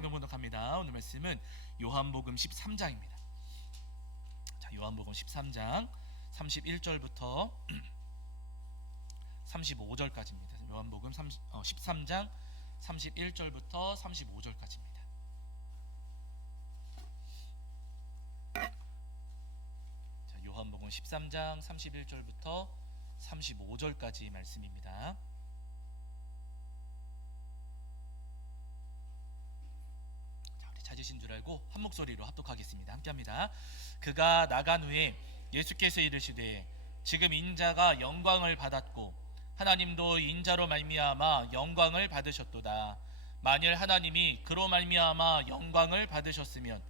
성경 번역합니다. 오늘 말씀은 요한복음 13장입니다. 자, 요한복음 13장 31절부터 35절까지입니다. 요한복음 13장 31절부터 35절까지입니다. 자, 요한복음 13장 31절부터 35절까지 말씀입니다. 찾으신 줄 알고 한 목소리로 합독하겠습니다. 함께합니다. 그가 나간 후에 예수께서 이르시되 지금 인자가 영광을 받았고 하나님도 인자로 말미암아 영광을 받으셨도다. 만일 하나님이 그로 말미암아 영광을 받으셨으면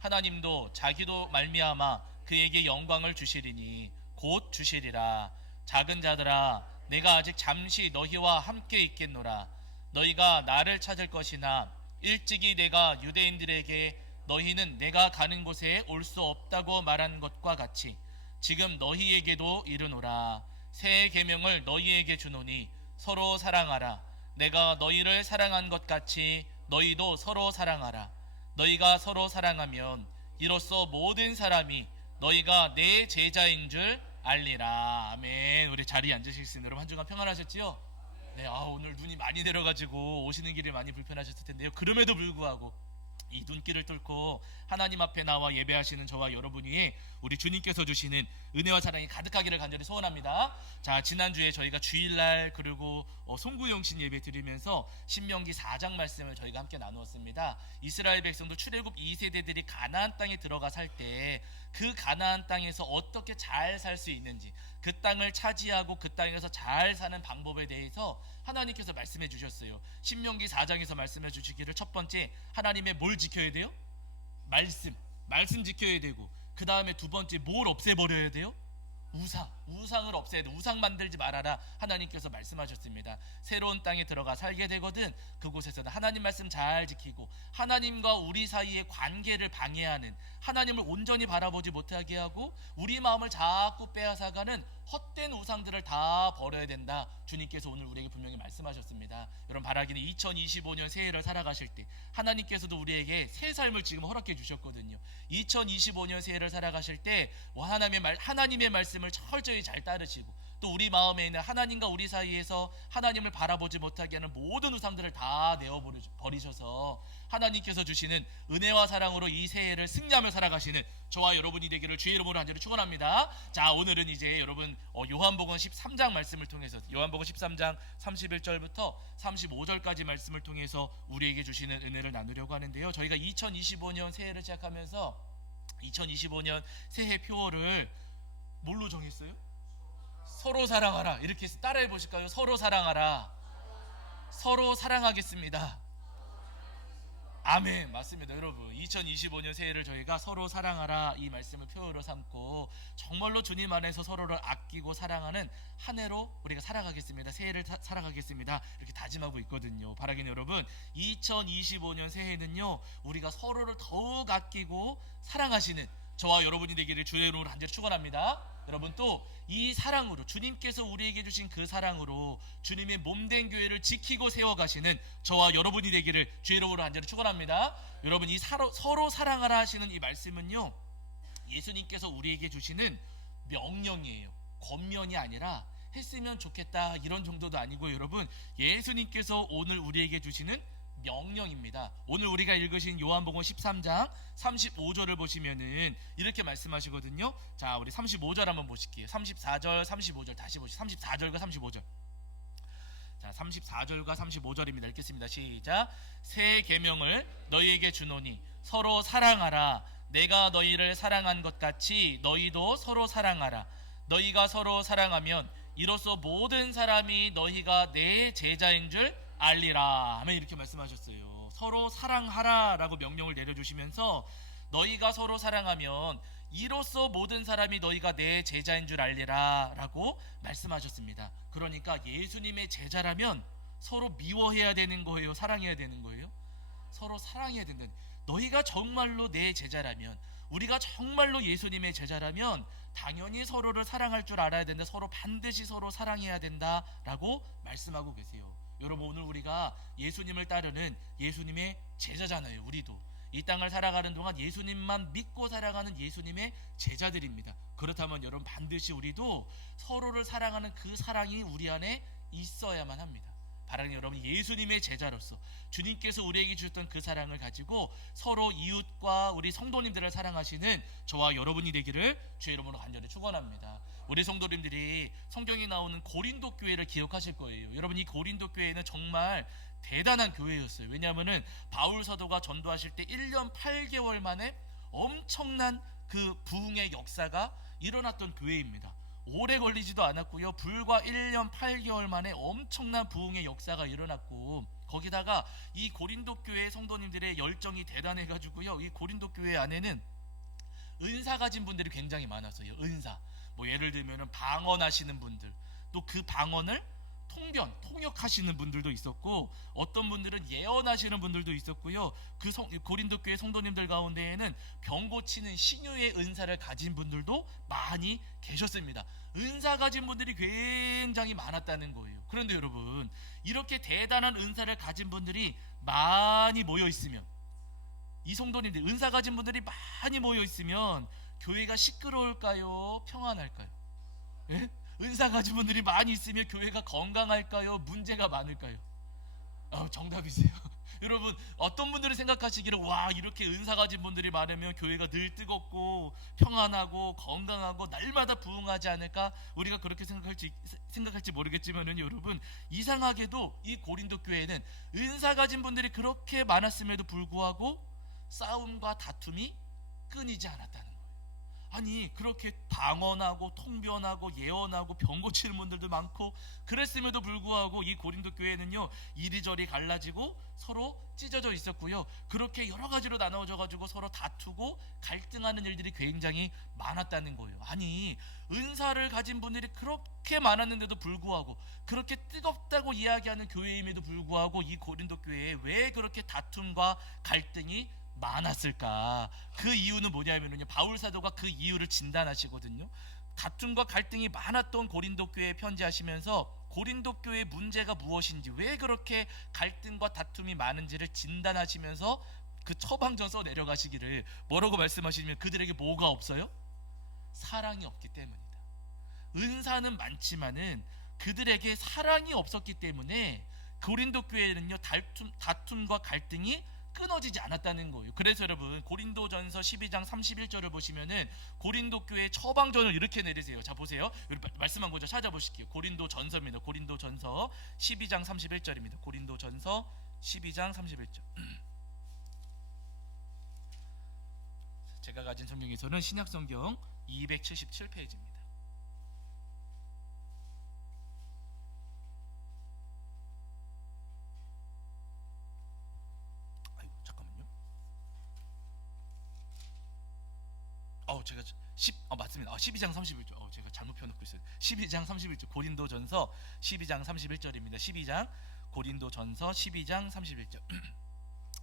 하나님도 자기도 말미암아 그에게 영광을 주시리니 곧 주시리라. 작은 자들아 내가 아직 잠시 너희와 함께 있겠노라. 너희가 나를 찾을 것이나 일찍이 내가 유대인들에게 너희는 내가 가는 곳에 올 수 없다고 말한 것과 같이 지금 너희에게도 이르노라. 새 계명을 너희에게 주노니 서로 사랑하라. 내가 너희를 사랑한 것 같이 너희도 서로 사랑하라. 너희가 서로 사랑하면 이로써 모든 사람이 너희가 내 제자인 줄 알리라. 아멘. 우리 자리에 앉으실 여러분 한 주간 평안하셨지요? 네, 오늘 눈이 많이 내려가지고 오시는 길이 많이 불편하셨을 텐데요. 그럼에도 불구하고 이 눈길을 뚫고 하나님 앞에 나와 예배하시는 저와 여러분 위에 우리 주님께서 주시는 은혜와 사랑이 가득하기를 간절히 소원합니다. 자, 지난주에 저희가 주일날 그리고 송구영신 예배 드리면서 신명기 4장 말씀을 저희가 함께 나누었습니다. 이스라엘 백성들 출애굽 2세대들이 가나안 땅에 들어가 살 때 그 가나안 땅에서 어떻게 잘 살 수 있는지, 그 땅을 차지하고 그 땅에서 잘 사는 방법에 대해서 하나님께서 말씀해 주셨어요. 신명기 4장에서 말씀해 주시기를 첫 번째 하나님의 뭘 지켜야 돼요? 말씀 지켜야 되고, 그 다음에 두 번째 뭘 없애버려야 돼요? 우상을 없애야 돼. 우상 만들지 말아라. 하나님께서 말씀하셨습니다. 새로운 땅에 들어가 살게 되거든 그곳에서는 하나님 말씀 잘 지키고 하나님과 우리 사이의 관계를 방해하는, 하나님을 온전히 바라보지 못하게 하고 우리 마음을 자꾸 빼앗아가는 헛된 우상들을 다 버려야 된다. 주님께서 오늘 우리에게 분명히 말씀하셨습니다. 여러분, 바라기는 2025년 새해를 살아가실 때 하나님께서도 우리에게 새 삶을 지금 허락해 주셨거든요. 2025년 새해를 살아가실 때 하나님의 말씀을 철저히 잘 따르시고 또 우리 마음에 있는 하나님과 우리 사이에서 하나님을 바라보지 못하게 하는 모든 우상들을 다 내어버리셔서 하나님께서 주시는 은혜와 사랑으로 이 새해를 승리하며 살아가시는 저와 여러분이 되기를 주의 이름으로 간절히 축원합니다. 자, 오늘은 이제 여러분 요한복음 13장 말씀을 통해서 요한복음 13장 31절부터 35절까지 말씀을 통해서 우리에게 주시는 은혜를 나누려고 하는데요. 저희가 2025년 새해를 시작하면서 2025년 새해 표어를 뭘로 정했어요? 서로 사랑하라. 이렇게 해서 따라해 보실까요? 서로 사랑하라. 서로 사랑하겠습니다. 아멘. 맞습니다. 여러분, 2025년 새해를 저희가 서로 사랑하라 이 말씀을 표어로 삼고 정말로 주님 안에서 서로를 아끼고 사랑하는 한 해로 우리가 살아가겠습니다. 새해를 살아가겠습니다. 이렇게 다짐하고 있거든요. 바라기는 여러분, 2025년 새해는요 우리가 서로를 더욱 아끼고 사랑하시는 저와 여러분이 되기를 주의 이름으로 간절히 축원합니다. 여러분, 또 이 사랑으로 주님께서 우리에게 주신 그 사랑으로 주님의 몸된 교회를 지키고 세워가시는 저와 여러분이 되기를 주의 이름으로 간절히 축원합니다. 여러분, 이 서로 사랑하라 하시는 이 말씀은요 예수님께서 우리에게 주시는 명령이에요. 권면이 아니라 했으면 좋겠다 이런 정도도 아니고, 여러분, 예수님께서 오늘 우리에게 주시는 명령입니다. 오늘 우리가 읽으신 요한복음 13장 35절을 보시면은 이렇게 말씀하시거든요. 자, 우리 35절 한번 보실게요. 34절, 35절 다시 보시죠. 34절과 35절. 자, 34절과 35절입니다. 읽겠습니다. 시작. 새 계명을 너희에게 주노니 서로 사랑하라. 내가 너희를 사랑한 것 같이 너희도 서로 사랑하라. 너희가 서로 사랑하면 이로써 모든 사람이 너희가 내 제자인 줄 알리라. 아멘. 이렇게 말씀하셨어요. 서로 사랑하라 라고 명령을 내려주시면서 너희가 서로 사랑하면 이로써 모든 사람이 너희가 내 제자인 줄 알리라 라고 말씀하셨습니다. 그러니까 예수님의 제자라면 서로 미워해야 되는 거예요? 사랑해야 되는 거예요? 서로 사랑해야 된다는. 너희가 정말로 내 제자라면, 우리가 정말로 예수님의 제자라면 당연히 서로를 사랑할 줄 알아야 된다. 서로 반드시 서로 사랑해야 된다라고 말씀하고 계세요. 여러분, 오늘 우리가 예수님을 따르는 예수님의 제자잖아요. 우리도 이 땅을 살아가는 동안 예수님만 믿고 살아가는 예수님의 제자들입니다. 그렇다면 여러분, 반드시 우리도 서로를 사랑하는 그 사랑이 우리 안에 있어야만 합니다. 바라는 여러분, 예수님의 제자로서 주님께서 우리에게 주셨던 그 사랑을 가지고 서로 이웃과 우리 성도님들을 사랑하시는 저와 여러분이 되기를 주의 이름으로 간절히 축원합니다. 우리 성도님들이 성경에 나오는 고린도 교회를 기억하실 거예요. 여러분, 이 고린도 교회는 정말 대단한 교회였어요. 왜냐하면은 바울 사도가 전도하실 때 1년 8개월 만에 엄청난 그 부흥의 역사가 일어났던 교회입니다. 오래 걸리지도 않았고요. 불과 1년 8개월 만에 엄청난 부흥의 역사가 일어났고, 거기다가 이 고린도 교회 성도님들의 열정이 대단해가지고요, 이 고린도 교회 안에는 은사 가진 분들이 굉장히 많았어요. 은사, 뭐 예를 들면은 방언하시는 분들, 또 그 방언을 통역하시는 분들도 있었고, 어떤 분들은 예언하시는 분들도 있었고요. 그 고린도 교회 성도님들 가운데에는 병 고치는 신유의 은사를 가진 분들도 많이 계셨습니다. 은사 가진 분들이 굉장히 많았다는 거예요. 그런데 여러분, 이렇게 대단한 은사를 가진 분들이 많이 모여 있으면, 이 성도님들 은사 가진 분들이 많이 모여 있으면 교회가 시끄러울까요? 평안할까요? 예? 은사 가진 분들이 많이 있으면 교회가 건강할까요? 문제가 많을까요? 정답이세요. 여러분, 어떤 분들이 생각하시기를, 와, 이렇게 은사 가진 분들이 많으면 교회가 늘 뜨겁고 평안하고 건강하고 날마다 부흥하지 않을까? 우리가 그렇게 생각할지 모르겠지만은, 여러분, 이상하게도 이 고린도 교회는 은사 가진 분들이 그렇게 많았음에도 불구하고 싸움과 다툼이 끊이지 않았다는 거예요. 아니, 그렇게 방언하고 통변하고 예언하고 병 고치는 분들도 많고 그랬음에도 불구하고 이 고린도 교회는요, 이리저리 갈라지고 서로 찢어져 있었고요. 그렇게 여러 가지로 나눠져 가지고 서로 다투고 갈등하는 일들이 굉장히 많았다는 거예요. 아니, 은사를 가진 분들이 그렇게 많았는데도 불구하고, 그렇게 뜨겁다고 이야기하는 교회임에도 불구하고 이 고린도 교회에 왜 그렇게 다툼과 갈등이 많았을까? 그 이유는 뭐냐면요, 바울 사도가 그 이유를 진단하시거든요. 다툼과 갈등이 많았던 고린도 교회에 편지하시면서 고린도 교회의 문제가 무엇인지, 왜 그렇게 갈등과 다툼이 많은지를 진단하시면서 그 처방전 써 내려가시기를 뭐라고 말씀하시냐면, 그들에게 뭐가 없어요? 사랑이 없기 때문이다. 은사는 많지만은 그들에게 사랑이 없었기 때문에 고린도 교회는요, 다툼과 갈등이 끊어지지 않았다는 거예요. 그래서 여러분, 고린도전서 12장 31절을 보시면은 고린도 교회 처방전을 이렇게 내리세요. 자, 보세요. 말씀한 거죠. 찾아보실게요. 고린도전서입니다. 고린도전서 12장 31절입니다. 고린도전서 12장 31절. 제가 가진 성경에서는 신약성경 277페이지입니다. 제가 맞습니다. 12장 31절. 제가 잘못 펴놓고 있어요. 12장 31절. 고린도전서 12장 31절입니다. 12장 고린도전서 12장 31절.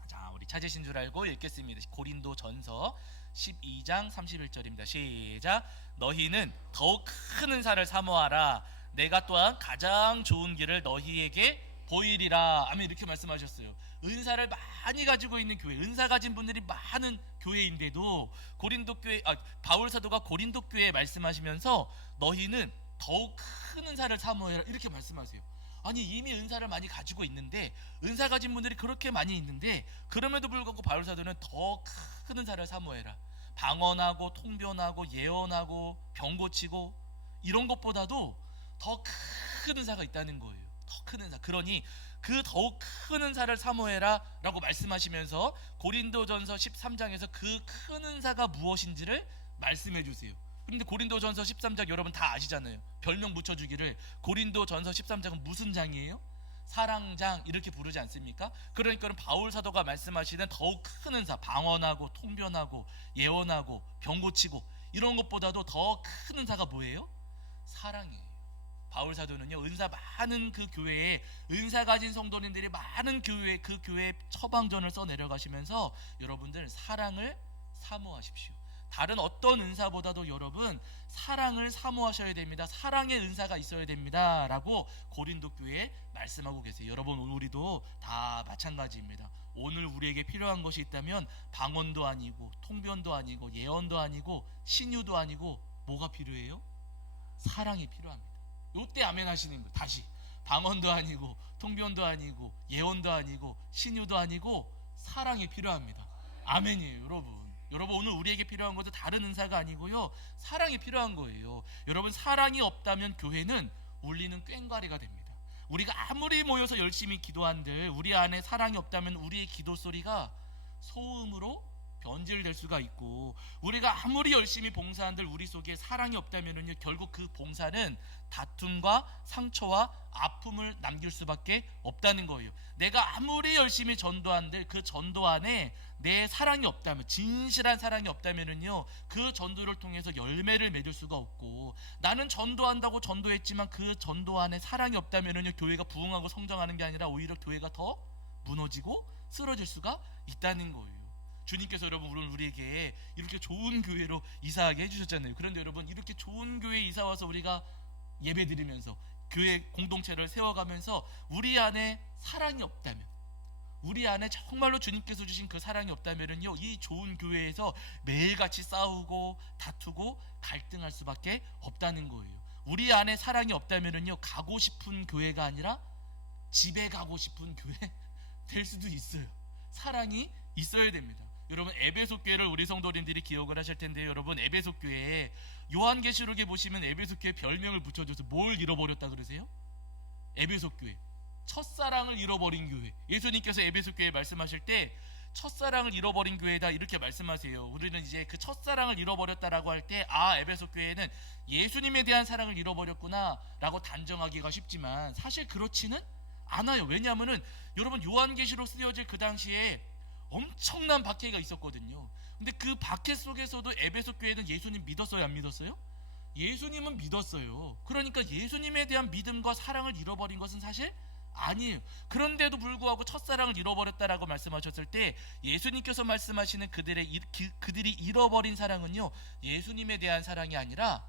자, 우리 찾으신 줄 알고 읽겠습니다. 고린도전서 12장 31절입니다. 시작. 너희는 더욱 큰 은사를 사모하라. 내가 또한 가장 좋은 길을 너희에게 보이리라. 아멘. 이렇게 말씀하셨어요. 은사를 많이 가지고 있는 교회, 은사 가진 분들이 많은 교회인데도 고린도 교회, 바울 사도가 고린도 교회에 말씀하시면서 너희는 더욱 큰 은사를 사모해라, 이렇게 말씀하세요. 아니, 이미 은사를 많이 가지고 있는데, 은사 가진 분들이 그렇게 많이 있는데, 그럼에도 불구하고 바울 사도는 더 큰 은사를 사모해라. 방언하고 통변하고 예언하고 병 고치고 이런 것보다도 더 큰 은사가 있다는 거예요. 더 큰 은사. 그러니 그 더욱 큰 은사를 사모해라 라고 말씀하시면서 고린도전서 13장에서 그 큰 은사가 무엇인지를 말씀해 주세요. 그런데 고린도전서 13장 여러분 다 아시잖아요. 별명 붙여주기를 고린도전서 13장은 무슨 장이에요? 사랑장, 이렇게 부르지 않습니까? 그러니까 바울 사도가 말씀하시는 더욱 큰 은사, 방언하고 통변하고 예언하고 병 고치고 이런 것보다도 더 큰 은사가 뭐예요? 사랑이에요. 바울 사도는요, 은사 많은 그 교회에 은사 가진 성도님들이 많은 교회, 그 교회에 처방전을 써 내려가시면서 여러분들 사랑을 사모하십시오. 다른 어떤 은사보다도 여러분 사랑을 사모하셔야 됩니다. 사랑의 은사가 있어야 됩니다 라고 고린도 교회에 말씀하고 계세요. 여러분, 오늘 우리도 다 마찬가지입니다. 오늘 우리에게 필요한 것이 있다면 방언도 아니고 통변도 아니고 예언도 아니고 신유도 아니고 뭐가 필요해요? 사랑이 필요합니다. 요때 아멘 하시는 거예요. 다시 방언도 아니고 통변도 아니고 예언도 아니고 신유도 아니고 사랑이 필요합니다. 아멘이에요. 여러분 오늘 우리에게 필요한 것도 다른 은사가 아니고요, 사랑이 필요한 거예요. 여러분, 사랑이 없다면 교회는 울리는 꽹과리가 됩니다. 우리가 아무리 모여서 열심히 기도한들 우리 안에 사랑이 없다면 우리의 기도 소리가 소음으로 변질될 수가 있고, 우리가 아무리 열심히 봉사한들 우리 속에 사랑이 없다면은요, 결국 그 봉사는 다툼과 상처와 아픔을 남길 수밖에 없다는 거예요. 내가 아무리 열심히 전도한들 그 전도 안에 내 사랑이 없다면, 진실한 사랑이 없다면은요, 그 전도를 통해서 열매를 맺을 수가 없고, 나는 전도한다고 전도했지만 그 전도 안에 사랑이 없다면은요, 교회가 부흥하고 성장하는 게 아니라 오히려 교회가 더 무너지고 쓰러질 수가 있다는 거예요. 주님께서 여러분 우리에게 이렇게 좋은 교회로 이사하게 해주셨잖아요. 그런데 여러분, 이렇게 좋은 교회에 이사 와서 우리가 예배 드리면서 교회 공동체를 세워가면서 우리 안에 사랑이 없다면, 우리 안에 정말로 주님께서 주신 그 사랑이 없다면은요, 이 좋은 교회에서 매일같이 싸우고 다투고 갈등할 수밖에 없다는 거예요. 우리 안에 사랑이 없다면은요, 가고 싶은 교회가 아니라 집에 가고 싶은 교회 될 수도 있어요. 사랑이 있어야 됩니다. 여러분, 에베소 교회를 우리 성도님들이 기억을 하실 텐데요. 여러분, 에베소 교회에 요한계시록에 보시면 에베소 교회 별명을 붙여줘서 뭘 잃어버렸다 그러세요? 에베소 교회, 첫사랑을 잃어버린 교회. 예수님께서 에베소 교회에 말씀하실 때 첫사랑을 잃어버린 교회다 이렇게 말씀하세요. 우리는 이제 그 첫사랑을 잃어버렸다라고 할 때, 아, 에베소 교회는 예수님에 대한 사랑을 잃어버렸구나 라고 단정하기가 쉽지만 사실 그렇지는 않아요. 왜냐하면은 여러분, 요한계시록 쓰여질 그 당시에 엄청난 박해가 있었거든요. 근데 그 박해 속에서도 에베소 교회는 예수님 믿었어요, 안 믿었어요? 예수님은 믿었어요. 그러니까 예수님에 대한 믿음과 사랑을 잃어버린 것은 사실 아니에요. 그런데도 불구하고 첫사랑을 잃어버렸다라고 말씀하셨을 때, 예수님께서 말씀하시는 그들이 잃어버린 사랑은요, 예수님에 대한 사랑이 아니라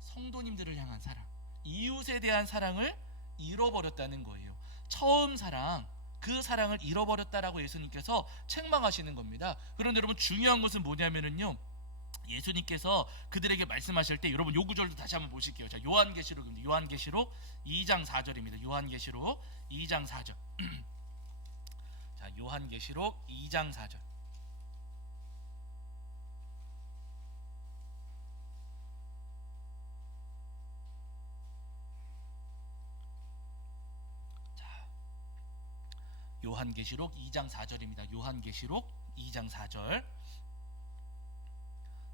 성도님들을 향한 사랑, 이웃에 대한 사랑을 잃어버렸다는 거예요. 처음 사랑, 그 사랑을 잃어버렸다라고 예수님께서 책망하시는 겁니다. 그런데 여러분, 중요한 것은 뭐냐면은요, 예수님께서 그들에게 말씀하실 때, 여러분 요 구절도 다시 한번 보실게요. 자, 요한계시록입니다. 요한계시록 2장 4절입니다. 요한계시록 2장 4절. 자, 요한계시록 2장 4절. 요한계시록 2장 4절입니다. 요한계시록 2장 4절.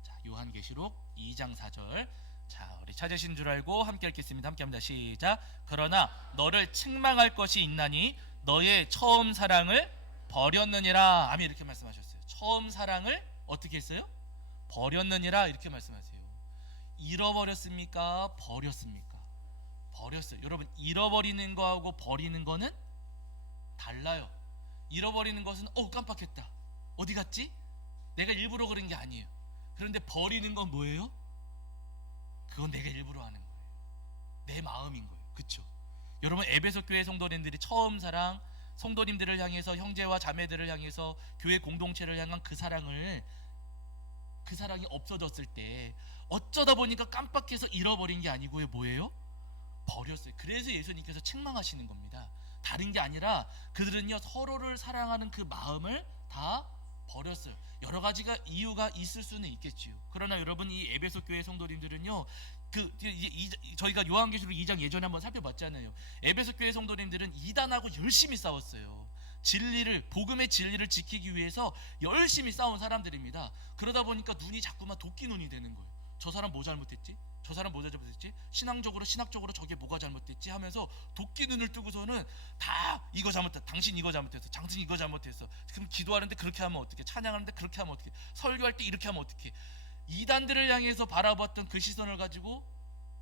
자, 요한계시록 2장 4절. 자, 우리 찾으신 줄 알고 함께 읽겠습니다. 함께 합니다. 시작. 그러나 너를 책망할 것이 있나니 너의 처음 사랑을 버렸느니라. 아멘. 이렇게 말씀하셨어요. 처음 사랑을 어떻게 했어요? 버렸느니라 이렇게 말씀하세요. 잃어버렸습니까? 버렸습니까? 버렸어요. 여러분, 잃어버리는 거하고 버리는 거는 달라요. 잃어버리는 것은 깜빡했다, 어디 갔지? 내가 일부러 그런 게 아니에요. 그런데 버리는 건 뭐예요? 그건 내가 일부러 하는 거예요. 내 마음인 거예요. 그쵸? 여러분, 에베소 교회 성도님들이 처음 사랑, 성도님들을 향해서, 형제와 자매들을 향해서, 교회 공동체를 향한 그 사랑이 없어졌을 때 어쩌다 보니까 깜빡해서 잃어버린 게 아니고요, 뭐예요? 버렸어요. 그래서 예수님께서 책망하시는 겁니다. 다른 게 아니라 그들은요, 서로를 사랑하는 그 마음을 다 버렸어요. 여러 가지가 이유가 있을 수는 있겠지요. 그러나 여러분, 이 에베소 교회 성도님들은요, 저희가 요한계시록 2장 예전에 한번 살펴봤잖아요. 에베소 교회 성도님들은 이단하고 열심히 싸웠어요. 복음의 진리를 지키기 위해서 열심히 싸운 사람들입니다. 그러다 보니까 눈이 자꾸만 도끼 눈이 되는 거예요. 저 사람 뭐 잘못했지? 저 사람 뭐 잘못했지? 신학적으로 저게 뭐가 잘못됐지? 하면서 도끼 눈을 뜨고서는 다 이거 잘못했다, 당신 이거 잘못했어, 당신 이거 잘못했어, 그럼 기도하는데 그렇게 하면 어떻게, 찬양하는데 그렇게 하면 어떻게, 설교할 때 이렇게 하면 어떻게. 이단들을 향해서 바라봤던 그 시선을 가지고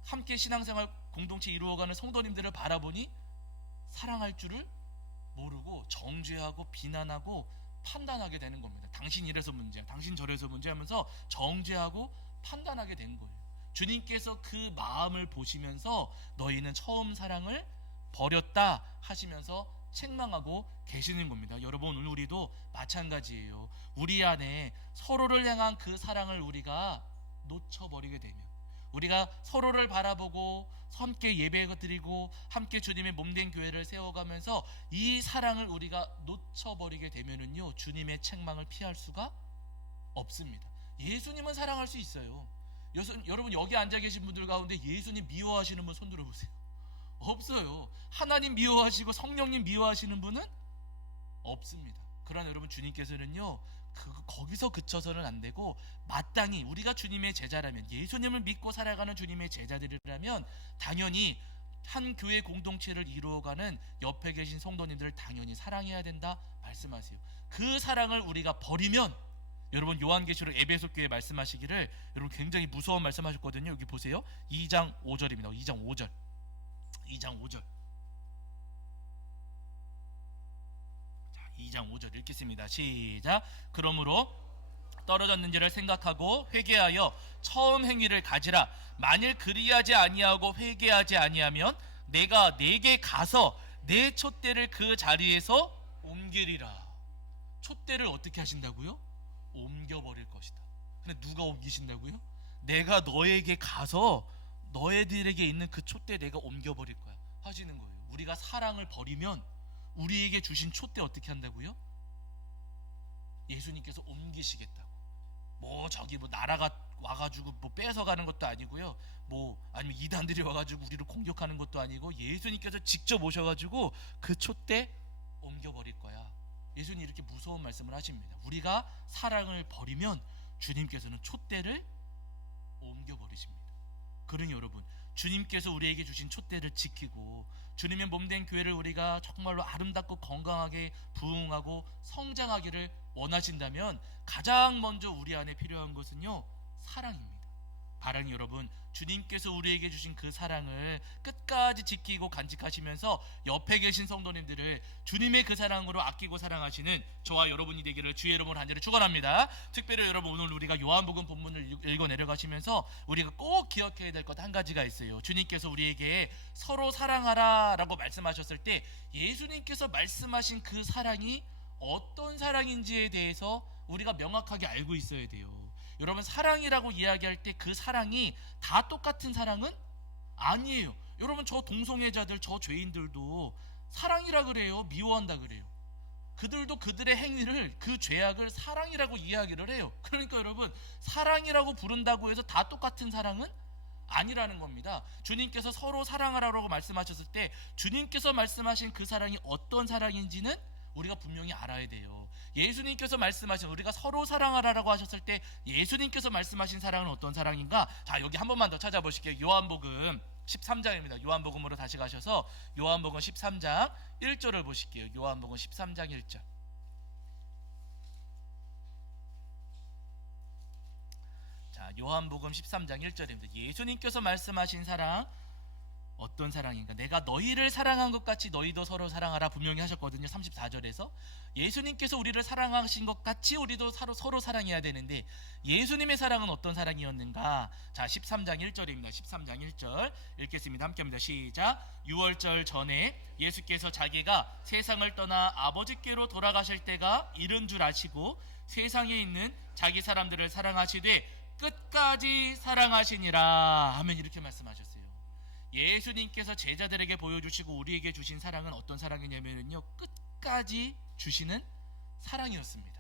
함께 신앙생활 공동체 이루어가는 성도님들을 바라보니 사랑할 줄을 모르고 정죄하고 비난하고 판단하게 되는 겁니다. 당신 이래서 문제야, 당신 저래서 문제야 하면서 정죄하고 판단하게 된 거예요. 주님께서 그 마음을 보시면서 너희는 처음 사랑을 버렸다 하시면서 책망하고 계시는 겁니다. 여러분, 오늘 우리도 마찬가지예요. 우리 안에 서로를 향한 그 사랑을 우리가 놓쳐버리게 되면, 우리가 서로를 바라보고 함께 예배드리고 함께 주님의 몸된 교회를 세워가면서 이 사랑을 우리가 놓쳐버리게 되면은요, 주님의 책망을 피할 수가 없습니다. 예수님은 사랑할 수 있어요. 여러분, 여기 앉아 계신 분들 가운데 예수님 미워하시는 분 손 들어보세요. 없어요. 하나님 미워하시고 성령님 미워하시는 분은 없습니다. 그러나 여러분, 주님께서는요, 거기서 그쳐서는 안 되고 마땅히 우리가 주님의 제자라면, 예수님을 믿고 살아가는 주님의 제자들이라면 당연히 한 교회 공동체를 이루어가는 옆에 계신 성도님들을 당연히 사랑해야 된다 말씀하세요. 그 사랑을 우리가 버리면, 여러분, 요한계시록 에베소 교회 말씀하시기를, 여러분 굉장히 무서운 말씀하셨거든요. 여기 보세요. 2장 5절입니다. 2장 5절. 2장 5절. 자, 2장 5절 읽겠습니다. 시작. 그러므로 떨어졌는지를 생각하고 회개하여 처음 행위를 가지라. 만일 그리하지 아니하고 회개하지 아니하면 내가 네게 가서 내 촛대를 그 자리에서 옮기리라. 촛대를 어떻게 하신다고요? 옮겨버릴 것이다. 근데 누가 옮기신다고요? 내가 너에게 가서 너희들에게 있는 그 촛대 내가 옮겨버릴 거야 하시는 거예요. 우리가 사랑을 버리면 우리에게 주신 촛대 어떻게 한다고요? 예수님께서 옮기시겠다고. 저기 나라가 와가지고 뺏어가는 것도 아니고요, 아니면 이단들이 와가지고 우리를 공격하는 것도 아니고, 예수님께서 직접 오셔가지고 그 촛대 옮겨버릴 거야. 예수님이 이렇게 무서운 말씀을 하십니다. 우리가 사랑을 버리면 주님께서는 촛대를 옮겨버리십니다. 그러니 여러분, 주님께서 우리에게 주신 촛대를 지키고 주님의 몸된 교회를 우리가 정말로 아름답고 건강하게 부흥하고 성장하기를 원하신다면 가장 먼저 우리 안에 필요한 것은요, 사랑입니다. 사랑이, 여러분, 주님께서 우리에게 주신 그 사랑을 끝까지 지키고 간직하시면서 옆에 계신 성도님들을 주님의 그 사랑으로 아끼고 사랑하시는 저와 여러분이 되기를 주의 이름으로 간절히 축원합니다. 특별히 여러분, 오늘 우리가 요한복음 본문을 읽어 내려가시면서 우리가 꼭 기억해야 될 것 한 가지가 있어요. 주님께서 우리에게 서로 사랑하라 라고 말씀하셨을 때 예수님께서 말씀하신 그 사랑이 어떤 사랑인지에 대해서 우리가 명확하게 알고 있어야 돼요. 여러분, 사랑이라고 이야기할 때 그 사랑이 다 똑같은 사랑은 아니에요. 여러분, 저 동성애자들, 저 죄인들도 사랑이라 그래요? 미워한다 그래요? 그들도 그들의 행위를, 그 죄악을 사랑이라고 이야기를 해요. 그러니까 여러분, 사랑이라고 부른다고 해서 다 똑같은 사랑은 아니라는 겁니다. 주님께서 서로 사랑하라고 말씀하셨을 때 주님께서 말씀하신 그 사랑이 어떤 사랑인지는 우리가 분명히 알아야 돼요. 예수님께서 말씀하신, 우리가 서로 사랑하라고 하셨을 때 예수님께서 말씀하신 사랑은 어떤 사랑인가? 자, 여기 한 번만 더 찾아보실게요. 요한복음 13장입니다. 요한복음으로 다시 가셔서 요한복음 13장 1절을 보실게요. 요한복음 13장 1절. 자, 요한복음 13장 1절입니다. 예수님께서 말씀하신 사랑 어떤 사랑인가? 내가 너희를 사랑한 것 같이 너희도 서로 사랑하라 분명히 하셨거든요. 34절에서 예수님께서 우리를 사랑하신 것 같이 우리도 서로 사랑해야 되는데 예수님의 사랑은 어떤 사랑이었는가? 자, 13장 1절입니다. 13장 1절 읽겠습니다. 함께합니다. 시작. 유월절 전에 예수께서 자기가 세상을 떠나 아버지께로 돌아가실 때가 이른 줄 아시고 세상에 있는 자기 사람들을 사랑하시되 끝까지 사랑하시니라 하면 이렇게 말씀하셨어요. 예수님께서 제자들에게 보여주시고 우리에게 주신 사랑은 어떤 사랑이냐면요, 끝까지 주시는 사랑이었습니다.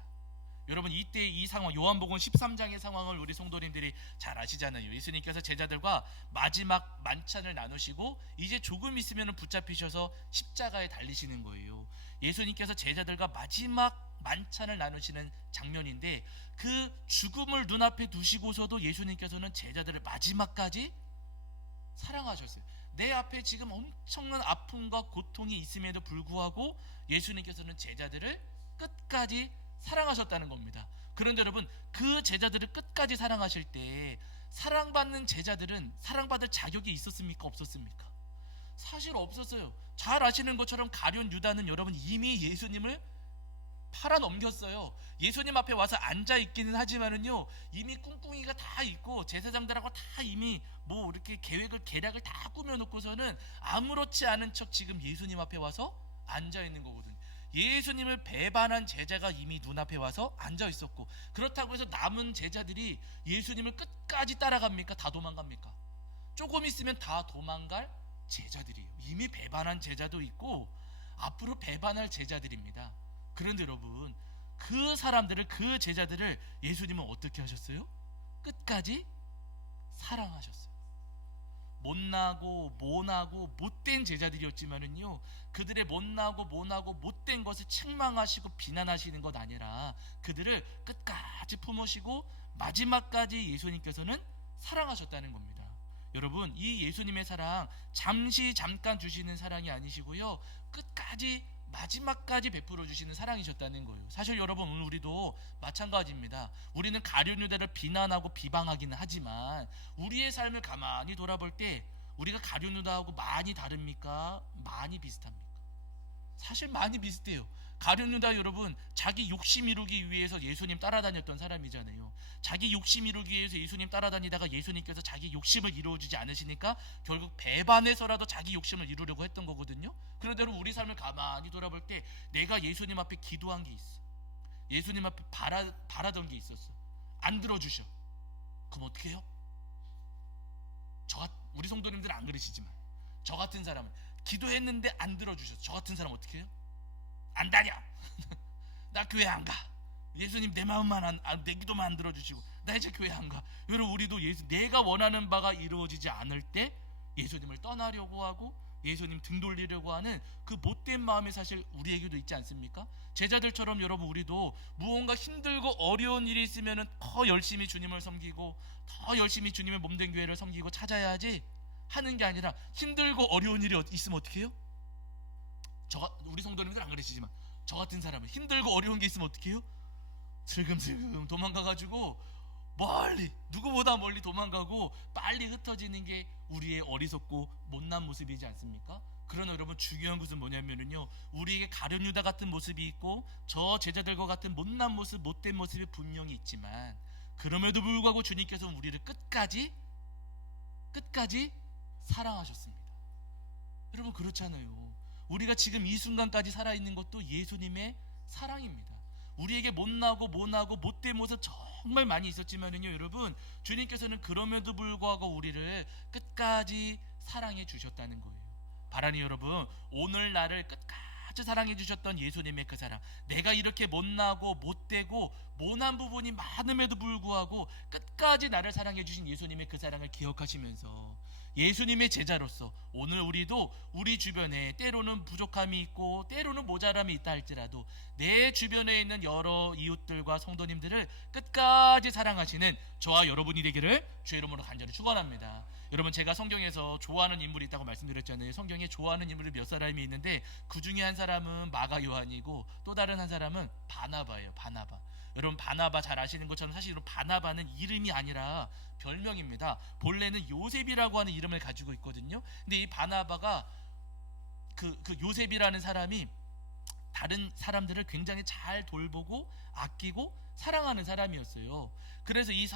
여러분, 이때 이 상황, 요한복음 13장의 상황을 우리 성도님들이 잘 아시잖아요. 예수님께서 제자들과 마지막 만찬을 나누시고 이제 조금 있으면 붙잡히셔서 십자가에 달리시는 거예요. 예수님께서 제자들과 마지막 만찬을 나누시는 장면인데 그 죽음을 눈앞에 두시고서도 예수님께서는 제자들을 마지막까지 사랑하셨어요. 내 앞에 지금 엄청난 아픔과 고통이 있음에도 불구하고 예수님께서는 제자들을 끝까지 사랑하셨다는 겁니다. 그런데 여러분, 그 제자들을 끝까지 사랑하실 때 사랑받는 제자들은 사랑받을 자격이 있었습니까? 없었습니까? 사실 없었어요. 잘 아시는 것처럼 가룟 유다는 여러분 이미 예수님을 팔아 넘겼어요. 예수님 앞에 와서 앉아 있기는 하지만은요, 이미 꿍꿍이가 다 있고 제사장들하고 다 이미 뭐 이렇게 계략을 다 꾸며놓고서는 아무렇지 않은 척 지금 예수님 앞에 와서 앉아 있는 거거든요. 예수님을 배반한 제자가 이미 눈앞에 와서 앉아 있었고, 그렇다고 해서 남은 제자들이 예수님을 끝까지 따라갑니까? 다 도망갑니까? 조금 있으면 다 도망갈 제자들이에요. 이미 배반한 제자도 있고 앞으로 배반할 제자들입니다. 그런데 여러분, 그 사람들을, 그 제자들을 예수님은 어떻게 하셨어요? 끝까지 사랑하셨어요. 못나고 모나고 못된 제자들이었지만은요, 그들의 못나고 모나고 못된 것을 책망하시고 비난하시는 것 아니라 그들을 끝까지 품으시고 마지막까지 예수님께서는 사랑하셨다는 겁니다. 여러분, 이 예수님의 사랑 잠깐 주시는 사랑이 아니시고요, 끝까지 마지막까지 베풀어 주시는 사랑이셨다는 거예요. 사실 여러분, 오늘 우리도 마찬가지입니다. 우리는 가룟 유다를 비난하고 비방하기는 하지만 우리의 삶을 가만히 돌아볼 때 우리가 가룟 유다하고 많이 다릅니까? 많이 비슷합니까? 사실 많이 비슷해요. 가룟 유다 여러분, 자기 욕심 이루기 위해서 예수님 따라다녔던 사람이잖아요. 자기 욕심 이루기 위해서 예수님 따라다니다가 예수님께서 자기 욕심을 이루어주지 않으시니까 결국 배반해서라도 자기 욕심을 이루려고 했던 거거든요. 그런데 여러분, 우리 삶을 가만히 돌아볼 때 내가 예수님 앞에 기도한 게 있어, 예수님 앞에 바라던 게 있었어, 안 들어주셔. 그럼 어떻게 해요? 우리 성도님들은 안 그러시지만 저 같은 사람은 기도했는데 안 들어주셔서 저 같은 사람 어떻게 해요? 안 다녀. 나 교회 안 가. 예수님 내 마음만 내 기도만 안 들어주시고 나 이제 교회 안 가. 여러분, 우리도 내가 원하는 바가 이루어지지 않을 때 예수님을 떠나려고 하고 예수님 등 돌리려고 하는 그 못된 마음이 사실 우리에게도 있지 않습니까? 제자들처럼 여러분, 우리도 무언가 힘들고 어려운 일이 있으면 더 열심히 주님을 섬기고 더 열심히 주님의 몸된 교회를 섬기고 찾아야지 하는 게 아니라, 힘들고 어려운 일이 있으면 어떻게 해요? 우리 성도님들 안 그러시지만 저 같은 사람은 힘들고 어려운 게 있으면 어떻게 해요? 슬금슬금 도망가가지고 멀리, 누구보다 멀리 도망가고 빨리 흩어지는 게 우리의 어리석고 못난 모습이지 않습니까? 그러나 여러분, 중요한 것은 뭐냐면요, 우리에게 가룟 유다 같은 모습이 있고 저 제자들과 같은 못난 모습, 못된 모습이 분명히 있지만 그럼에도 불구하고 주님께서 우리를 끝까지 사랑하셨습니다. 여러분, 그렇잖아요. 우리가 지금 이 순간까지 살아있는 것도 예수님의 사랑입니다. 우리에게 못나고 모나고 못된 모습 정말 많이 있었지만은요, 여러분, 주님께서는 그럼에도 불구하고 우리를 끝까지 사랑해 주셨다는 거예요. 바라니 여러분, 오늘 나를 끝까지 사랑해 주셨던 예수님의 그 사랑, 내가 이렇게 못나고 못되고 모난 부분이 많음에도 불구하고 끝까지 나를 사랑해 주신 예수님의 그 사랑을 기억하시면서 예수님의 제자로서 오늘 우리도 우리 주변에 때로는 부족함이 있고 때로는 모자람이 있다 할지라도 내 주변에 있는 여러 이웃들과 성도님들을 끝까지 사랑하시는 저와 여러분이 되기를 주의 이름으로 간절히 축원합니다. 여러분, 제가 성경에서 좋아하는 인물이 있다고 말씀드렸잖아요. 성경에 좋아하는 인물이 몇 사람이 있는데 그 중에 한 사람은 마가 요한이고 또 다른 한 사람은 바나바예요. 바나바. 여러분, 바나바 잘 아시는 것처럼 사실 바나바는 이름이 아니라 별명입니다. 본래는 요셉이라고 하는 이름을 가지고 있거든요. 근데 이 바나바가 그 요셉이라는 사람이 다른 사람들을 굉장히 잘 돌보고 아끼고 사랑하는 사람이었어요. 그래서 이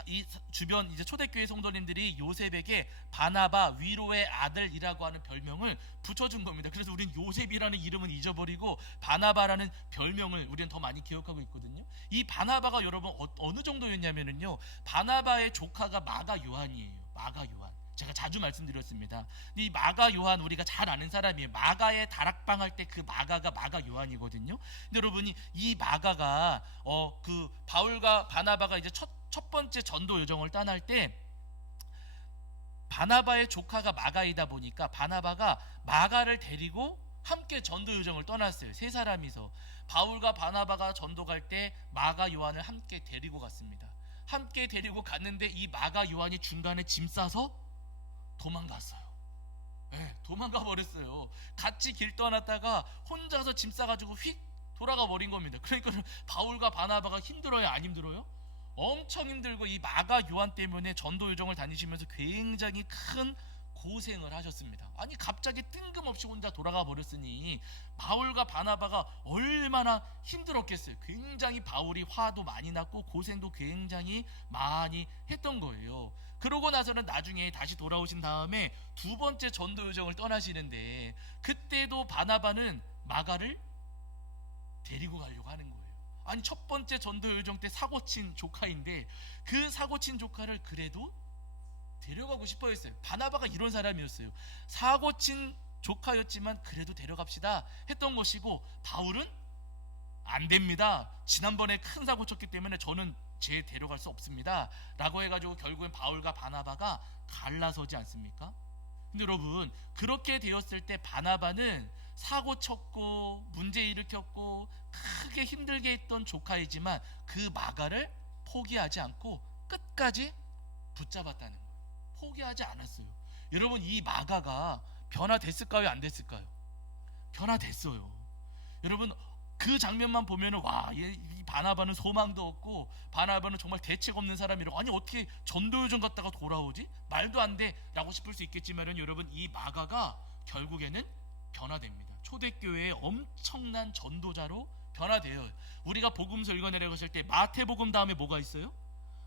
주변 이제 초대교회 성도님들이 요셉에게 바나바, 위로의 아들이라고 하는 별명을 붙여준 겁니다. 그래서 우린 요셉이라는 이름은 잊어버리고 바나바라는 별명을 우리는 더 많이 기억하고 있거든요. 이 바나바가 여러분 어느 정도였냐면요, 바나바의 조카가 마가 요한이에요. 마가 요한. 제가 자주 말씀드렸습니다. 이 마가 요한 우리가 잘 아는 사람이에요. 마가의 다락방 할 때 그 마가가 마가 요한이거든요. 근데 여러분이 이 마가가 그 바울과 바나바가 이제 첫 번째 전도 여정을 떠날 때 바나바의 조카가 마가이다 보니까 바나바가 마가를 데리고 함께 전도 여정을 떠났어요. 세 사람이서 바울과 바나바가 전도 갈 때 마가 요한을 함께 데리고 갔습니다. 함께 데리고 갔는데 이 마가 요한이 중간에 짐 싸서 도망갔어요. 네, 도망가 버렸어요. 같이 길 떠났다가 혼자서 짐 싸가지고 휙 돌아가 버린 겁니다. 그러니까 바울과 바나바가 힘들어요, 안 힘들어요? 엄청 힘들고 이 마가 요한 때문에 전도 여정을 다니시면서 굉장히 큰 고생을 하셨습니다. 아니 갑자기 뜬금없이 혼자 돌아가 버렸으니 바울과 바나바가 얼마나 힘들었겠어요. 굉장히 바울이 화도 많이 났고 고생도 굉장히 많이 했던 거예요. 그러고 나서는 나중에 다시 돌아오신 다음에 두 번째 전도 여정을 떠나시는데 그때도 바나바는 마가를 데리고 가려고 하는 거예요. 아니 첫 번째 전도 여정 때 사고친 조카인데 그 사고친 조카를 그래도 데려가고 싶어 했어요. 바나바가 이런 사람이었어요. 사고친 조카였지만 그래도 데려갑시다 했던 것이고, 바울은 안 됩니다. 지난번에 큰 사고 쳤기 때문에 저는 제 데려갈 수 없습니다 라고 해가지고 결국엔 바울과 바나바가 갈라서지 않습니까? 근데 여러분, 그렇게 되었을 때 바나바는 사고 쳤고 문제 일으켰고 크게 힘들게 했던 조카이지만 그 마가를 포기하지 않고 끝까지 붙잡았다는 거예요. 포기하지 않았어요. 여러분, 이 마가가 변화됐을까요? 안 됐을까요? 변화됐어요. 여러분, 그 장면만 보면은 이 바나바는 소망도 없고 바나바는 정말 대책 없는 사람이라고, 아니 어떻게 전도요정 갔다가 돌아오지? 말도 안 돼 라고 싶을 수 있겠지만은 여러분, 이 마가가 결국에는 변화됩니다. 초대교회의 엄청난 전도자로 변화돼요. 우리가 복음서 읽어내려고 했을 때 마태복음 다음에 뭐가 있어요?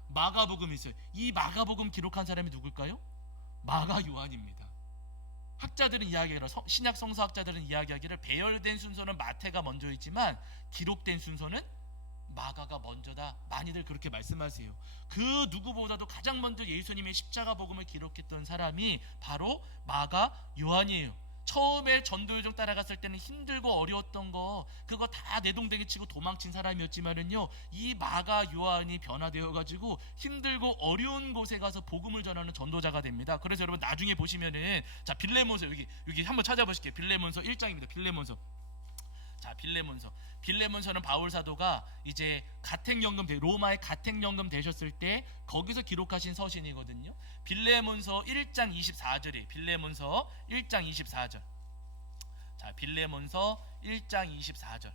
마가복음이 있어요. 이 마가복음 기록한 사람이 누굴까요? 마가 요한입니다. 학자들은 이야기하기를, 신약 성서학자들은 이야기하기를 배열된 순서는 마태가 먼저이지만 기록된 순서는 마가가 먼저다. 많이들 그렇게 말씀하세요. 그 누구보다도 가장 먼저 예수님의 십자가 복음을 기록했던 사람이 바로 마가 요한이에요. 처음에 전도요정 따라갔을 때는 힘들고 어려웠던 거 그거 다 내동댕이 치고 도망친 사람이었지만은요, 이 마가 요한이 변화되어 가지고 힘들고 어려운 곳에 가서 복음을 전하는 전도자가 됩니다. 그래서 여러분 나중에 보시면은, 자 빌레몬서, 여기 한번 찾아보실게요. 빌레몬서 1장입니다. 빌레몬서. 자, 빌레몬서는 바울 사도가 이제 가택연금, 로마의 가택연금 되셨을 때 거기서 기록하신 서신이거든요. 빌레몬서 1장 24절이에요. 빌레몬서 1장 24절. 자, 빌레몬서 1장 24절.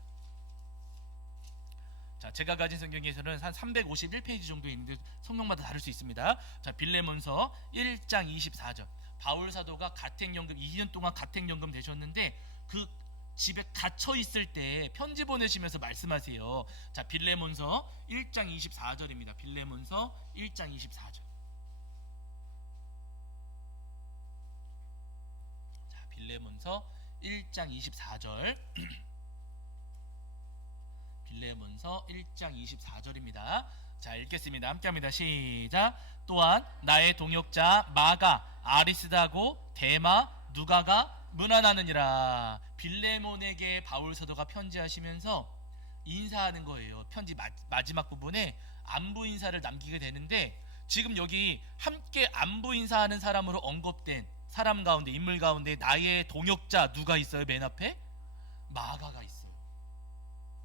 자, 제가 가진 성경에서는 한 351페이지 정도 있는데 성경마다 다를 수 있습니다. 자, 빌레몬서 1장 24절. 바울 사도가 가택연금 2년 동안 가택연금 되셨는데 그 집에 갇혀 있을 때 편지 보내시면서 말씀하세요. 자, 빌레몬서 1장 24절입니다. 빌레몬서 1장 24절. 자, 빌레몬서 1장 24절. 빌레몬서 1장 24절입니다. 자, 읽겠습니다. 함께합니다. 시작. 또한 나의 동역자 마가, 아리스다고, 데마, 누가가 문안하느니라. 빌레몬에게 바울 사도가 편지하시면서 인사하는 거예요. 편지 마지막 부분에 안부 인사를 남기게 되는데, 지금 여기 함께 안부 인사하는 사람으로 언급된 사람 가운데, 인물 가운데 나의 동역자 누가 있어요? 맨 앞에 마가가 있어요.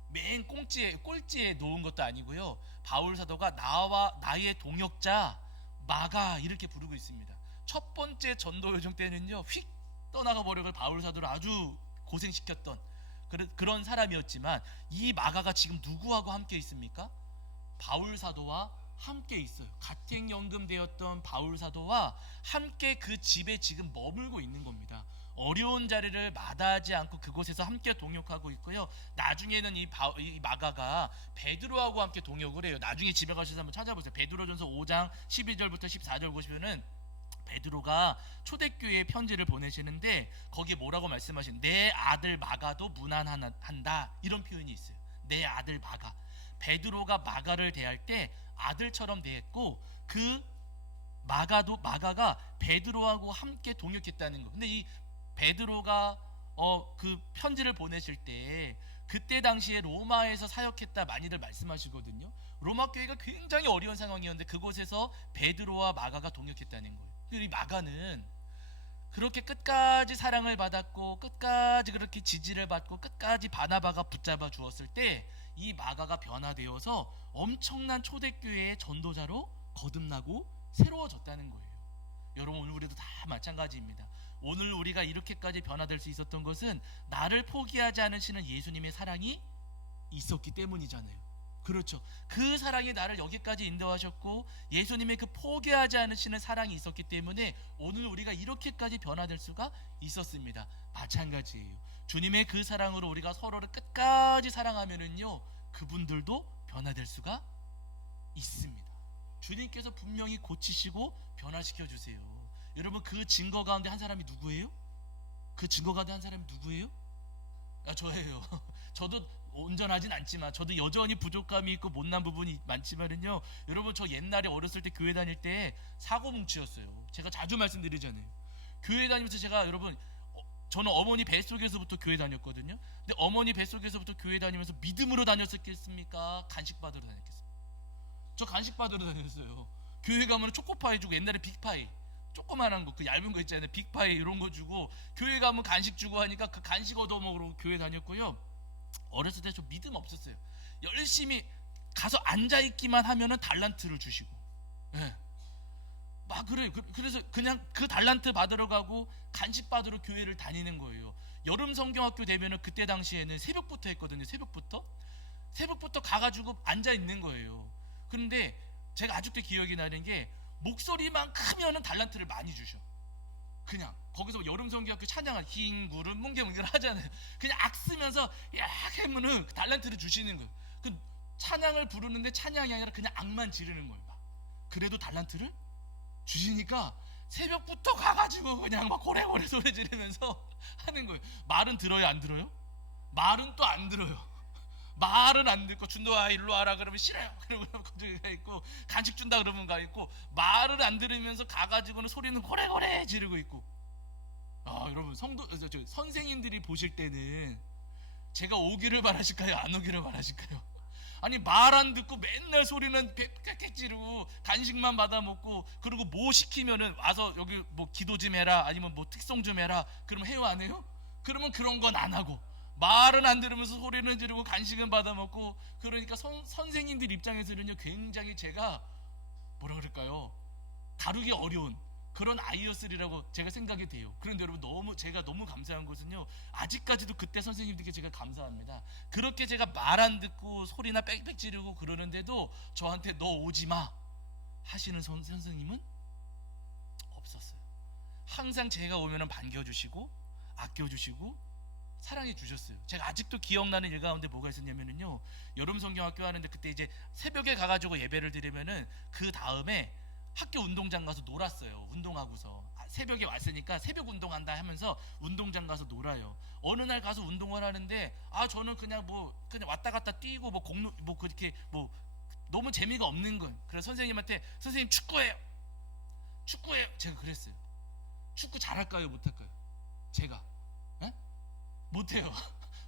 맨 꼴찌에 놓은 것도 아니고요. 바울 사도가 나의 동역자 마가 이렇게 부르고 있습니다. 첫 번째 전도 여정 때는요, 휙 떠나가 버려서 바울 사도를 아주 고생시켰던 그런 사람이었지만, 이 마가가 지금 누구하고 함께 있습니까? 바울 사도와 함께 있어요. 가택연금 되었던 바울 사도와 함께 그 집에 지금 머물고 있는 겁니다. 어려운 자리를 마다하지 않고 그곳에서 함께 동역하고 있고요. 나중에는 이 마가가 베드로하고 함께 동역을 해요. 나중에 집에 가셔서 한번 찾아보세요. 베드로전서 5장 12절부터 14절 보시면은 베드로가 초대교회에 편지를 보내시는데 거기에 뭐라고 말씀하신, 내 아들 마가도 문안한다, 이런 표현이 있어요. 내 아들 마가. 베드로가 마가를 대할 때 아들처럼 대했고, 그 마가가 베드로하고 함께 동역했다는 거. 근데 이 베드로가 그 편지를 보내실 때 그때 당시에 로마에서 사역했다 많이들 말씀하시거든요. 로마 교회가 굉장히 어려운 상황이었는데 그곳에서 베드로와 마가가 동역했다는 거예요. 이 마가는 그렇게 끝까지 사랑을 받았고 끝까지 그렇게 지지를 받고 끝까지 바나바가 붙잡아 주었을 때 이 마가가 변화되어서 엄청난 초대교회의 전도자로 거듭나고 새로워졌다는 거예요. 여러분, 오늘 우리도 다 마찬가지입니다. 오늘 우리가 이렇게까지 변화될 수 있었던 것은 나를 포기하지 않으시는 예수님의 사랑이 있었기 때문이잖아요. 그렇죠. 그 사랑이 나를 여기까지 인도하셨고 예수님의 그 포기하지 않으시는 사랑이 있었기 때문에 오늘 우리가 이렇게까지 변화될 수가 있었습니다. 마찬가지예요. 주님의 그 사랑으로 우리가 서로를 끝까지 사랑하면은요, 그분들도 변화될 수가 있습니다. 주님께서 분명히 고치시고 변화시켜 주세요. 여러분, 그 증거 가운데 한 사람이 누구예요? 그 증거 가운데 한 사람이 누구예요? 저예요. 저도 온전하진 않지만 저도 여전히 부족함이 있고 못난 부분이 많지만은요, 여러분, 저 옛날에 어렸을 때 교회 다닐 때 사고뭉치였어요. 제가 자주 말씀드리잖아요. 교회 다니면서 제가, 여러분, 저는 어머니 뱃속에서부터 교회 다녔거든요. 근데 어머니 뱃속에서부터 교회 다니면서 믿음으로 다녔겠습니까? 간식 받으러 다녔겠습니까? 저 간식 받으러 다녔어요. 교회 가면 초코파이 주고, 옛날에 빅파이, 조그만한 거, 그 얇은 거 있잖아요, 빅파이 이런 거 주고, 교회 가면 간식 주고 하니까 그 간식 얻어 먹으러 교회 다녔고요. 어렸을 때 좀 믿음 없었어요. 열심히 가서 앉아 있기만 하면은 달란트를 주시고, 예. 막 그래요. 그래서 그냥 그 달란트 받으러 가고 간식 받으러 교회를 다니는 거예요. 여름 성경학교 되면은 그때 당시에는 새벽부터 했거든요. 새벽부터 가가지고 앉아 있는 거예요. 그런데 제가 아직도 기억이 나는 게, 목소리만 크면은 달란트를 많이 주셔. 그냥 거기서 여름 성경학교 찬양을 흰 구름 뭉게뭉게를 하잖아요. 그냥 악 쓰면서 야 하면은 달란트를 주시는 거예요. 그 찬양을 부르는데 찬양이 아니라 그냥 악만 지르는 거예요. 막. 그래도 달란트를 주시니까 새벽부터 가가지고 그냥 막 고래고래 소리 지르면서 하는 거예요. 말은 들어요, 안 들어요? 말은 또 안 들어요. 말은 안 듣고, 준도아 일로 와라 그러면 싫어요. 그러면 거기 가 있고, 간식 준다 그러면 가 있고, 말을 안 들으면서 가가지고는 소리는 고래고래 지르고 있고. 여러분, 선생님들이 보실 때는 제가 오기를 바라실까요, 안 오기를 바라실까요? 아니, 말 안 듣고 맨날 소리는 빽빽 지르고 간식만 받아 먹고, 그리고 뭐 시키면은 와서 여기 뭐 기도 좀 해라, 아니면 뭐 특송 좀 해라, 그러면 해요, 안 해요? 그러면 그런 건 안 하고, 말은 안 들으면서 소리는 지르고 간식은 받아 먹고. 그러니까 선생님들 입장에서는요, 굉장히 제가 뭐라 그럴까요, 다루기 어려운 그런 아이였으리라고 제가 생각이 돼요. 그런데 여러분, 제가 너무 감사한 것은요, 아직까지도 그때 선생님들께 제가 감사합니다. 그렇게 제가 말 안 듣고 소리나 빽빽 지르고 그러는데도 저한테 너 오지 마 하시는 선생님은 없었어요. 항상 제가 오면은 반겨주시고 아껴주시고 사랑해 주셨어요. 제가 아직도 기억나는 일 가운데 뭐가 있었냐면요, 여름 성경학교 하는데 그때 이제 새벽에 가가지고 예배를 드리면은 그 다음에 학교 운동장 가서 놀았어요. 운동하고서 새벽에 왔으니까 새벽 운동한다 하면서 운동장 가서 놀아요. 어느 날 가서 운동을 하는데, 저는 그냥 그냥 왔다 갔다 뛰고 공로 그렇게 너무 재미가 없는 거예요. 그래서 선생님한테, 선생님 축구해요. 제가 그랬어요. 축구 잘할까요, 못할까요? 제가 못해요.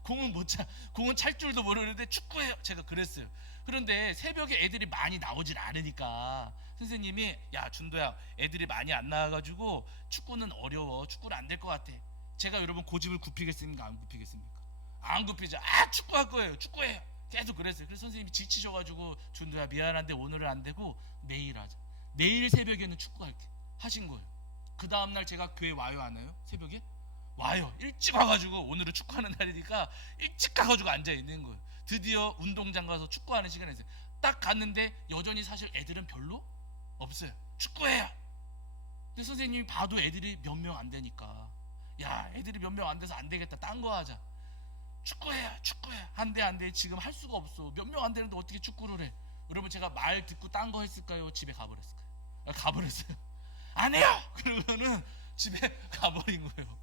공은 못 차. 공은 찰 줄도 모르는데 축구해요. 제가 그랬어요. 그런데 새벽에 애들이 많이 나오질 않으니까 선생님이, 야 준도야, 애들이 많이 안 나와가지고 축구는 어려워. 축구는 안 될 것 같아. 제가 여러분 고집을 굽히겠습니까, 안 굽히겠습니까? 안 굽히죠. 축구할 거예요. 축구해요. 계속 그랬어요. 그래서 선생님이 지치셔가지고, 준도야 미안한데 오늘은 안 되고 내일 하자. 내일 새벽에는 축구할게 하신 거예요. 그 다음날 제가 교회 와요, 안 와요? 새벽에? 와요. 일찍 와가지고, 오늘은 축구하는 날이니까 일찍 가가지고 앉아 있는 거예요. 드디어 운동장 가서 축구하는 시간이 있어요. 딱 갔는데 여전히 사실 애들은 별로 없어요. 축구해요. 근데 선생님이 봐도 애들이 몇 명 안 되니까, 야 애들이 몇 명 안 돼서 안 되겠다, 딴 거 하자. 축구해요. 안돼 지금 할 수가 없어. 몇 명 안 되는데 어떻게 축구를 해? 여러분, 제가 말 듣고 딴 거 했을까요? 집에 가버렸을까요? 가버렸어요. 안 해요. 그러면은 집에 가버린 거예요.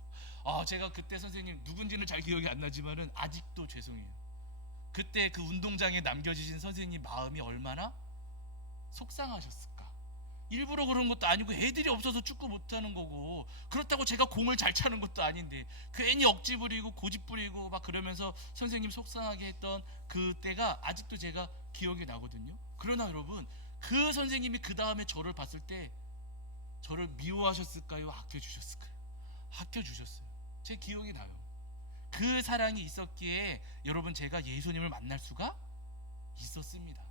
제가 그때 선생님 누군지는 잘 기억이 안 나지만은 아직도 죄송해요. 그때 그 운동장에 남겨지신 선생님 마음이 얼마나 속상하셨을까. 일부러 그런 것도 아니고 애들이 없어서 축구 못하는 거고, 그렇다고 제가 공을 잘 차는 것도 아닌데 괜히 억지 부리고 고집 부리고 막 그러면서 선생님 속상하게 했던 그때가 아직도 제가 기억이 나거든요. 그러나 여러분, 그 선생님이 그 다음에 저를 봤을 때 저를 미워하셨을까요, 아껴주셨을까요? 아껴주셨어요. 제 기억이 나요. 그 사랑이 있었기에 여러분, 제가 예수님을 만날 수가 있었습니다.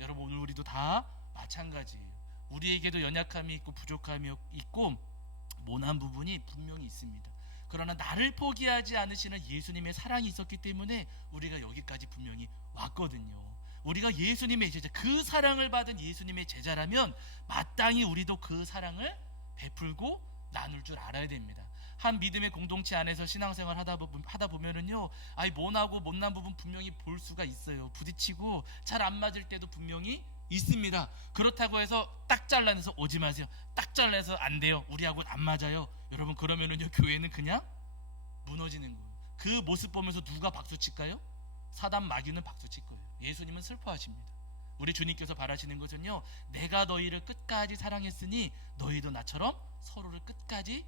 여러분, 오늘 우리도 다 마찬가지예요. 우리에게도 연약함이 있고 부족함이 있고 모난 부분이 분명히 있습니다. 그러나 나를 포기하지 않으시는 예수님의 사랑이 있었기 때문에 우리가 여기까지 분명히 왔거든요. 우리가 예수님의 제자, 그 사랑을 받은 예수님의 제자라면 마땅히 우리도 그 사랑을 베풀고 나눌 줄 알아야 됩니다. 한 믿음의 공동체 안에서 신앙생활 하다 보면은요, 아이 모나고 못난 부분 분명히 볼 수가 있어요. 부딪히고 잘 안 맞을 때도 분명히 있습니다. 그렇다고 해서 딱 잘라내서 오지 마세요. 딱 잘라내서 안 돼요. 우리하고는 안 맞아요. 여러분, 그러면은요 교회는 그냥 무너지는 거예요. 그 모습 보면서 누가 박수 칠까요? 사단 마귀는 박수 칠 거예요. 예수님은 슬퍼하십니다. 우리 주님께서 바라시는 것은요, 내가 너희를 끝까지 사랑했으니 너희도 나처럼 서로를 끝까지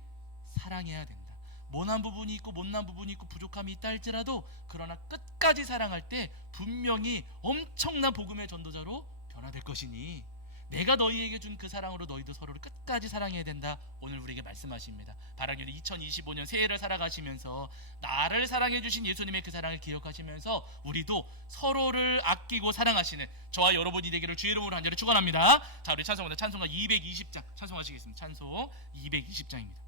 사랑해야 된다. 모난 부분이 있고 못난 부분이 있고 부족함이 있다 할지라도 그러나 끝까지 사랑할 때 분명히 엄청난 복음의 전도자로 변화될 것이니 내가 너희에게 준 그 사랑으로 너희도 서로를 끝까지 사랑해야 된다. 오늘 우리에게 말씀하십니다. 바라기를 2025년 새해를 살아가시면서 나를 사랑해 주신 예수님의 그 사랑을 기억하시면서 우리도 서로를 아끼고 사랑하시는 저와 여러분이 되기를 주의 이름으로 간절히 축원합니다. 자, 우리 찬송가 220장 찬송하시겠습니다. 찬송 220장입니다.